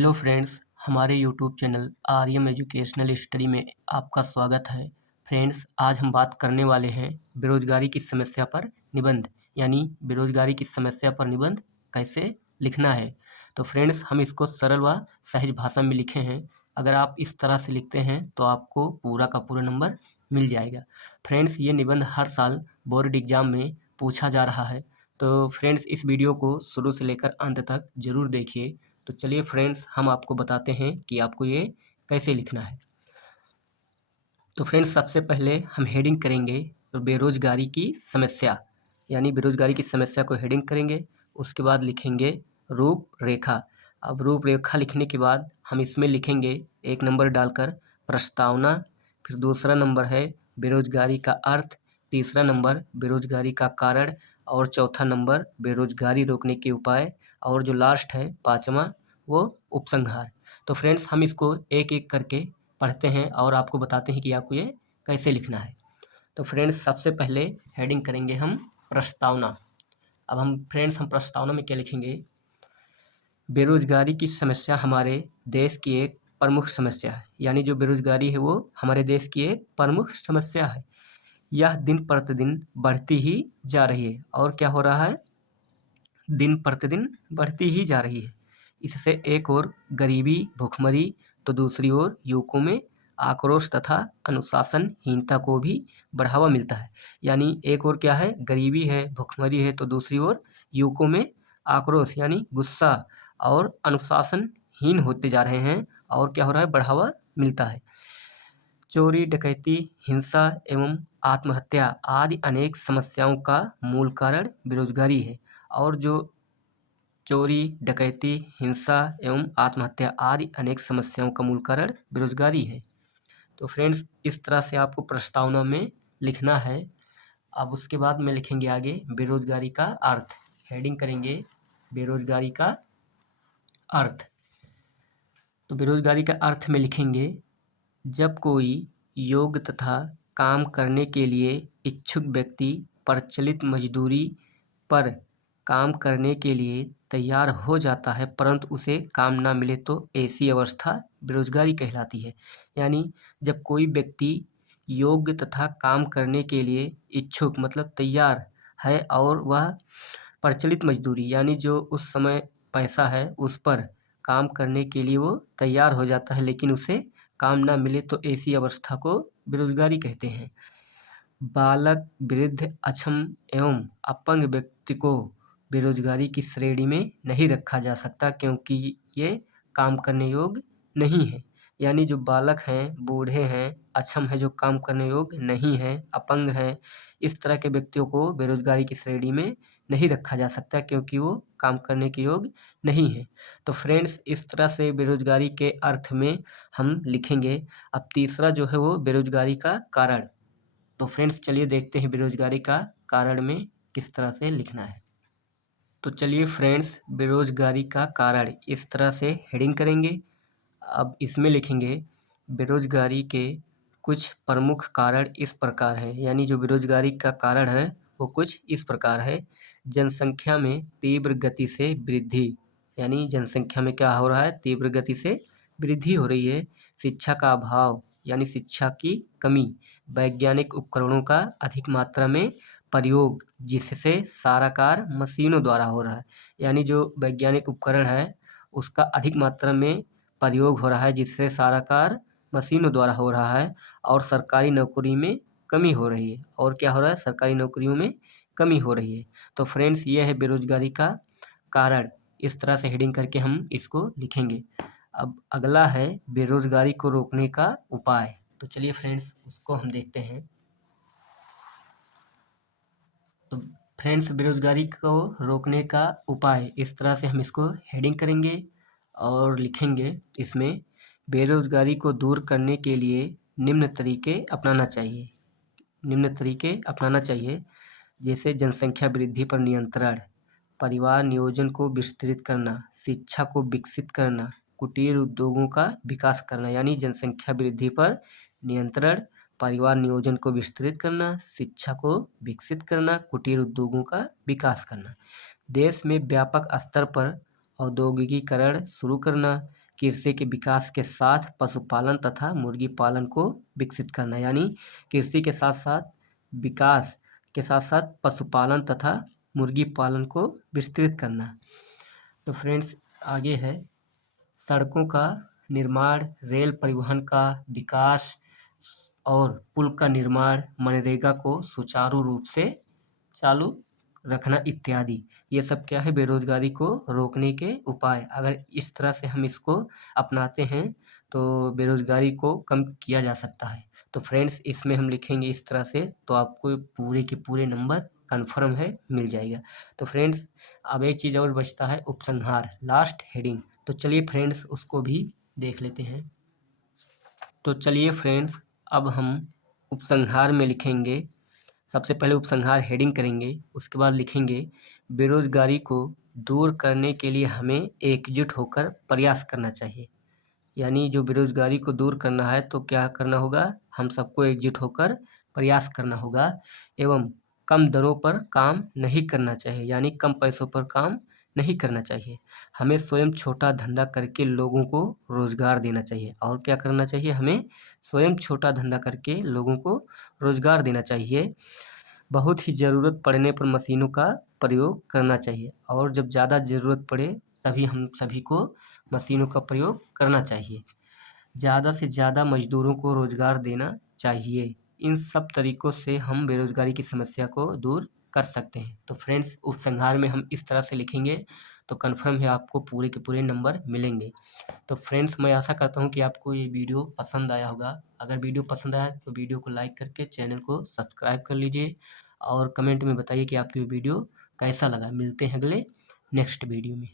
Hello friends, हमारे YouTube channel Aryam educational study में आपका स्वागत है। फ्रेंड्स, आज हम बात करने वाले हैं बेरोजगारी की समस्या पर निबंध, यानी बेरोजगारी की समस्या पर निबंध कैसे लिखना है। तो फ्रेंड्स, हम इसको सरल व सहज भाषा में लिखे हैं। अगर आप इस तरह से लिखते हैं तो आपको पूरा का पूरा नंबर मिल जाएगा। फ्रेंड्स, ये निबंध हर साल बोर्ड एग्जाम में पूछा जा रहा है। तो फ्रेंड्स, इस वीडियो को शुरू से लेकर अंत तक जरूर देखिए। तो चलिए फ्रेंड्स, हम आपको बताते हैं कि आपको ये कैसे लिखना है। तो फ्रेंड्स, सबसे पहले हम हेडिंग करेंगे तो बेरोजगारी की समस्या, यानी बेरोजगारी की समस्या को हेडिंग करेंगे। उसके बाद लिखेंगे रूपरेखा। अब रूपरेखा लिखने के बाद हम इसमें लिखेंगे 1 नंबर डालकर प्रस्तावना, फिर दूसरा नंबर है बेरोजगारी का अर्थ, तीसरा नंबर बेरोजगारी का कारण और चौथा नंबर बेरोजगारी रोकने के उपाय, और जो लास्ट है 5वां वो उपसंहार। तो फ्रेंड्स, हम इसको एक एक करके पढ़ते हैं और आपको बताते हैं कि आपको ये कैसे लिखना है। तो फ्रेंड्स, सबसे पहले हेडिंग करेंगे हम प्रस्तावना। अब हम प्रस्तावना में क्या लिखेंगे? बेरोजगारी की समस्या हमारे देश की एक प्रमुख समस्या है, यानी जो बेरोजगारी है वो हमारे देश की एक प्रमुख समस्या है। यह दिन प्रतिदिन बढ़ती ही जा रही है। और क्या हो रहा है? दिन प्रतिदिन बढ़ती ही जा रही है। इससे एक ओर गरीबी, भुखमरी, तो दूसरी ओर युवकों में आक्रोश तथा अनुशासनहीनता को भी बढ़ावा मिलता है। यानी एक ओर क्या है? गरीबी है, भुखमरी है, तो दूसरी ओर युवकों में आक्रोश यानी गुस्सा और अनुशासनहीन होते जा रहे हैं। और क्या हो रहा है? बढ़ावा मिलता है। चोरी, डकैती, हिंसा एवं आत्महत्या आदि अनेक समस्याओं का मूल कारण बेरोजगारी है। और जो चोरी, डकैती, हिंसा एवं आत्महत्या आदि अनेक समस्याओं का मूल कारण बेरोजगारी है। तो फ्रेंड्स, इस तरह से आपको प्रस्तावना में लिखना है। अब उसके बाद में लिखेंगे आगे बेरोजगारी का अर्थ। हेडिंग करेंगे बेरोजगारी का अर्थ। तो बेरोजगारी का अर्थ में लिखेंगे जब कोई योग्य तथा काम करने के लिए इच्छुक व्यक्ति प्रचलित मजदूरी पर काम करने के लिए तैयार हो जाता है परंतु उसे काम ना मिले तो ऐसी अवस्था बेरोजगारी कहलाती है। यानी जब कोई व्यक्ति योग्य तथा काम करने के लिए इच्छुक मतलब तैयार है और वह प्रचलित मजदूरी यानी जो उस समय पैसा है उस पर काम करने के लिए वो तैयार हो जाता है लेकिन उसे काम ना मिले तो ऐसी अवस्था को बेरोजगारी कहते हैं। बालक, वृद्ध, अक्षम एवं अपंग व्यक्ति को बेरोजगारी की श्रेणी में नहीं रखा जा सकता क्योंकि ये काम करने योग्य नहीं है। यानी जो बालक हैं, बूढ़े हैं, अक्षम है, जो काम करने योग्य नहीं है, अपंग हैं, इस तरह के व्यक्तियों को बेरोजगारी की श्रेणी में नहीं रखा जा सकता क्योंकि वो काम करने के योग्य नहीं है। तो फ्रेंड्स, इस तरह से बेरोजगारी के अर्थ में हम लिखेंगे। अब तीसरा जो है वो बेरोजगारी का कारण। तो फ्रेंड्स, चलिए देखते हैं बेरोजगारी का कारण में किस तरह से लिखना है। तो चलिए फ्रेंड्स, बेरोजगारी का कारण इस तरह से हेडिंग करेंगे। अब इसमें लिखेंगे बेरोजगारी के कुछ प्रमुख कारण इस प्रकार हैं, यानी जो बेरोजगारी का कारण है वो कुछ इस प्रकार है। जनसंख्या में तीव्र गति से वृद्धि, यानी जनसंख्या में क्या हो रहा है? तीव्र गति से वृद्धि हो रही है। शिक्षा का अभाव यानी शिक्षा की कमी। वैज्ञानिक उपकरणों का अधिक मात्रा में प्रयोग जिससे सारा कार्य मशीनों द्वारा हो रहा है। यानी जो वैज्ञानिक उपकरण है उसका अधिक मात्रा में प्रयोग हो रहा है जिससे सारा कार्य मशीनों द्वारा हो रहा है। और सरकारी नौकरी में कमी हो रही है। और क्या हो रहा है? सरकारी नौकरियों में कमी हो रही है। तो फ्रेंड्स, ये है बेरोजगारी का कारण। इस तरह से हेडिंग करके हम इसको लिखेंगे। अब अगला है बेरोजगारी को रोकने का उपाय। तो चलिए फ्रेंड्स, उसको हम देखते हैं। तो फ्रेंड्स, बेरोजगारी को रोकने का उपाय, इस तरह से हम इसको हेडिंग करेंगे और लिखेंगे इसमें बेरोजगारी को दूर करने के लिए निम्न तरीके अपनाना चाहिए। निम्न तरीके अपनाना चाहिए जैसे जनसंख्या वृद्धि पर नियंत्रण, परिवार नियोजन को विस्तृत करना, शिक्षा को विकसित करना, कुटीर उद्योगों का विकास करना। यानी जनसंख्या वृद्धि पर नियंत्रण, परिवार नियोजन को विस्तृत करना, शिक्षा को विकसित करना, कुटीर उद्योगों का विकास करना। देश में व्यापक स्तर पर औद्योगिकीकरण शुरू करना कृषि के विकास के साथ पशुपालन तथा मुर्गी पालन को विकसित करना, यानी कृषि के साथ साथ विकास के साथ साथ पशुपालन तथा मुर्गी पालन को विस्तृत करना। तो फ्रेंड्स आगे है सड़कों का निर्माण, रेल परिवहन का विकास और पुल का निर्माण, मनरेगा को सुचारू रूप से चालू रखना इत्यादि। ये सब क्या है, बेरोजगारी को रोकने के उपाय। अगर इस तरह से हम इसको अपनाते हैं तो बेरोजगारी को कम किया जा सकता है। तो फ्रेंड्स इसमें हम लिखेंगे इस तरह से, तो आपको पूरे के पूरे नंबर कन्फर्म है मिल जाएगा। तो फ्रेंड्स अब एक चीज़ और बचता है, उपसंहार, लास्ट हेडिंग। तो चलिए फ्रेंड्स उसको भी देख लेते हैं। तो चलिए फ्रेंड्स अब हम उपसंहार में लिखेंगे, सबसे पहले उपसंहार हेडिंग करेंगे, उसके बाद लिखेंगे बेरोजगारी को दूर करने के लिए हमें एकजुट होकर प्रयास करना चाहिए। यानी जो बेरोजगारी को दूर करना है तो क्या करना होगा, हम सबको एकजुट होकर प्रयास करना होगा। एवं कम दरों पर काम नहीं करना चाहिए, यानी कम पैसों पर काम नहीं करना चाहिए। हमें स्वयं छोटा धंधा करके लोगों को रोजगार देना चाहिए। और क्या करना चाहिए, हमें स्वयं छोटा धंधा करके लोगों को रोजगार देना चाहिए। बहुत ही ज़रूरत पड़ने पर मशीनों का प्रयोग करना चाहिए, और जब ज़्यादा ज़रूरत पड़े तभी हम सभी को मशीनों का प्रयोग करना चाहिए। ज़्यादा से ज़्यादा मजदूरों को रोजगार देना चाहिए। इन सब तरीकों से हम बेरोजगारी की समस्या को दूर कर सकते हैं। तो फ्रेंड्स उपसंहार में हम इस तरह से लिखेंगे तो कन्फर्म है आपको पूरे के पूरे नंबर मिलेंगे। तो फ्रेंड्स मैं आशा करता हूँ कि आपको ये वीडियो पसंद आया होगा। अगर वीडियो पसंद आया तो वीडियो को लाइक करके चैनल को सब्सक्राइब कर लीजिए, और कमेंट में बताइए कि आपको ये वीडियो कैसा लगा। मिलते हैं अगले नेक्स्ट वीडियो में।